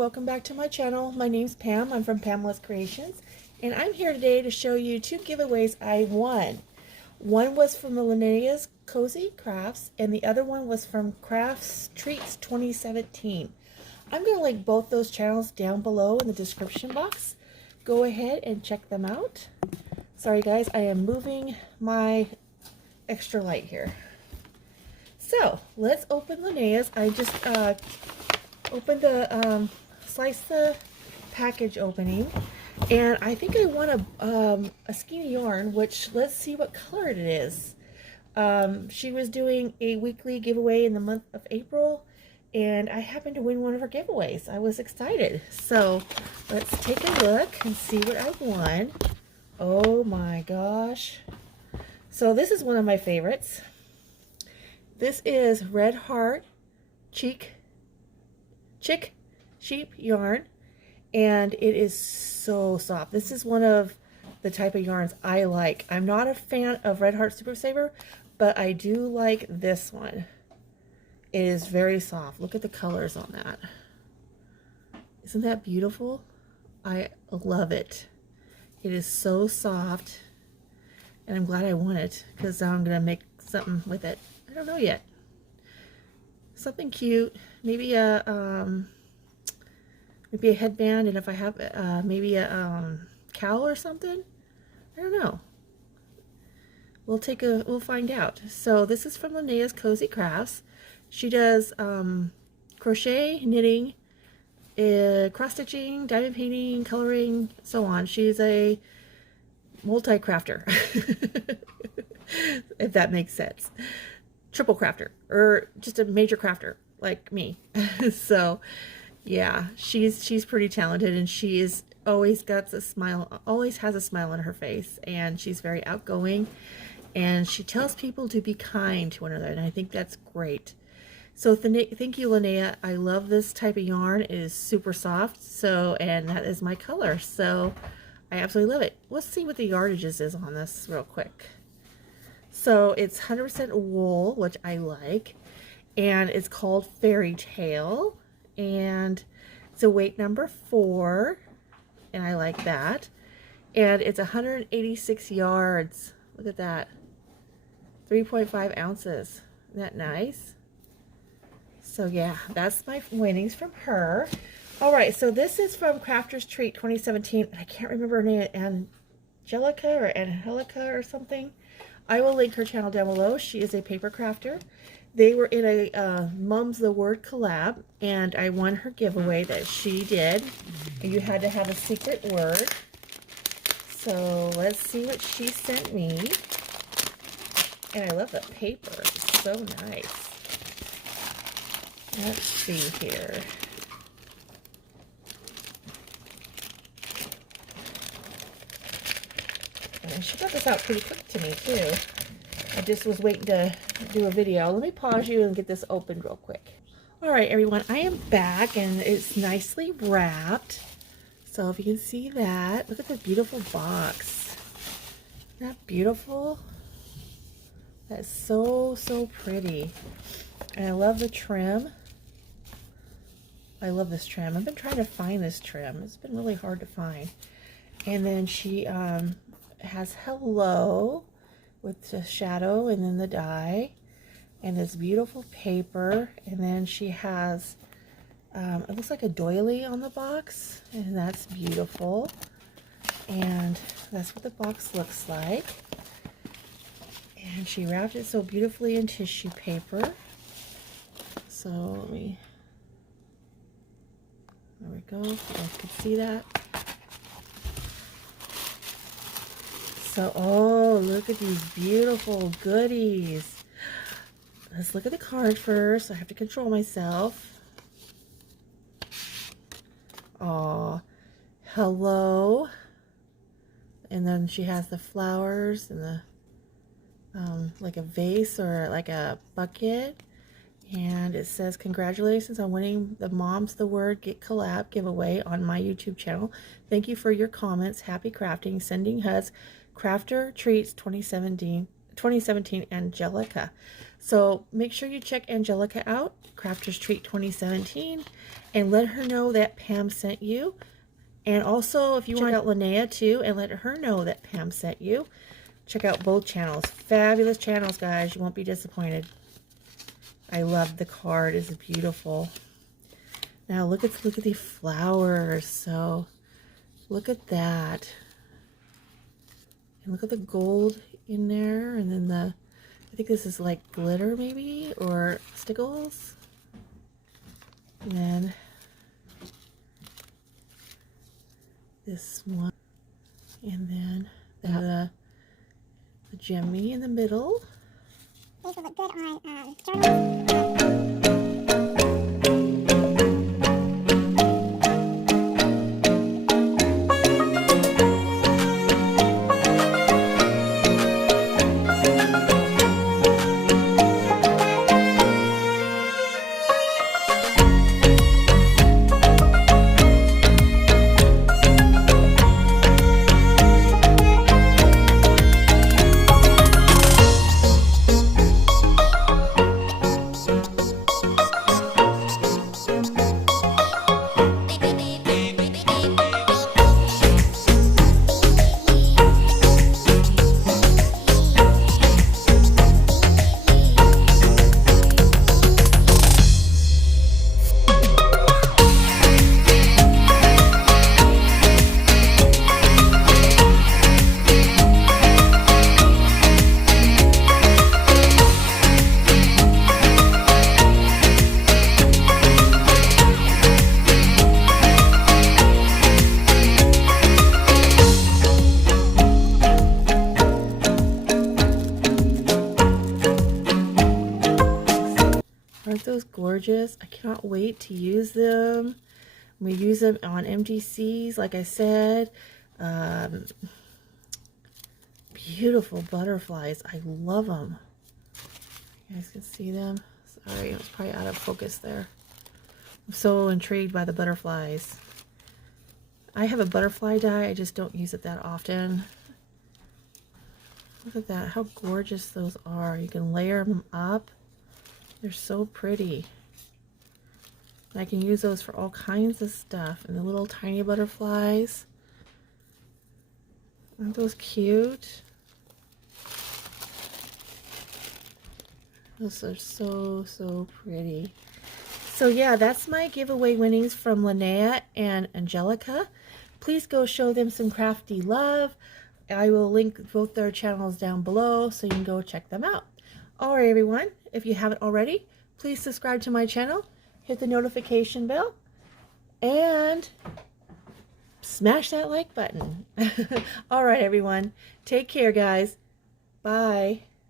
welcome back to my channel. My name's Pam. I'm from Pamela's Creations, and I'm here today to show you two giveaways I won. One was from the Linnea's Cozy Crafts, and the other one was from Crafts Treats 2017. I'm going to link both those channels down below in the description box. Go ahead and check them out. Sorry guys, I am moving my extra light here. So let's open Linnea's. I just opened the slice the package opening, and I think I want a skeiny yarn, which let's see what color it is. She was doing a weekly giveaway in the month of April, and I happened to win one of her giveaways. I was excited. So let's take a look and see what I won. Oh my gosh. So this is one of my favorites. This is Red Heart Chick Sheep yarn, and it is so soft. This is one of the type of yarns I like. I'm not a fan of Red Heart Super Saver, but I do like this one. It is very soft. Look at the colors on that. Isn't that beautiful? I love it. It is so soft, and I'm glad I won it because now I'm gonna make something with it. I don't know yet. Something cute, maybe a headband, and if I have maybe a cowl or something. I don't know. We'll find out. So this is from Linnea's Cozy Crafts. She does crochet, knitting, cross stitching, diamond painting, coloring, so on. She's a multi-crafter, if that makes sense. Triple crafter, or just a major crafter like me. So yeah, she's pretty talented, and she's always got a smile, always has a smile on her face, and she's very outgoing, and she tells people to be kind to one another, and I think that's great. So thank you, Linnea. I love this type of yarn. It is super soft, so, and that is my color, so I absolutely love it. Let's see what the yardages is on this real quick. So it's 100% wool, which I like, and it's called Fairy Tale, and it's a weight number 4, and I like that, and it's 186 yards. Look at that, 3.5 ounces. Isn't that nice? So yeah, that's my winnings from her. All right, so this is from Crafter's Treat 2017. I can't remember her name, Angelica or Angelica or something. I will link her channel down below. She is a paper crafter. They were in a Mum's the Word collab, and I won her giveaway that she did. And you had to have a secret word. So let's see what she sent me. And I love the paper. It's so nice. Let's see here. And she got this out pretty quick to me too. I just was waiting to do a video. Let me pause you and get this opened real quick. All right, everyone, I am back, and it's nicely wrapped. So if you can see that, look at the beautiful box. Isn't that beautiful? That's so, so pretty. And I love the trim. I love this trim. I've been trying to find this trim. It's been really hard to find. And then she has hello with the shadow and then the die, and this beautiful paper, and then she has it looks like a doily on the box, and that's beautiful, and that's what the box looks like. And she wrapped it so beautifully in tissue paper. So let me, there we go, you guys can see that. So, oh, look at these beautiful goodies. Let's look at the card first. I have to control myself. Oh, hello. And then she has the flowers and the, like a vase or like a bucket. And it says, congratulations on winning the Mom's the Word Get Collab giveaway on my YouTube channel. Thank you for your comments. Happy crafting. Sending hugs. Crafter Treats 2017 2017 Angelica. So make sure you check Angelica out, Crafter's Treat 2017, and let her know that Pam sent you. And also, if you want to check out Linnea too, and let her know that Pam sent you, check out both channels. Fabulous channels, guys. You won't be disappointed. I love the card. It's beautiful. Now look at the flowers. So look at that. And look at the gold in there, and then I think this is like glitter maybe, or stickles. And then this one, and then the gemmy in the middle. These will look good on journals. Aren't those gorgeous? I cannot wait to use them. We use them on MDCs, like I said. Beautiful butterflies. I love them. You guys can see them. Sorry, it was probably out of focus there. I'm so intrigued by the butterflies. I have a butterfly die. I just don't use it that often. Look at that. How gorgeous those are. You can layer them up. They're so pretty. I can use those for all kinds of stuff. And the little tiny butterflies. Aren't those cute? Those are so pretty. So yeah, that's my giveaway winnings from Linnea and Angelica. Please go show them some crafty love. I will link both their channels down below so you can go check them out. Alright everyone, if you haven't already, please subscribe to my channel, hit the notification bell, and smash that like button. Alright everyone, take care guys. Bye.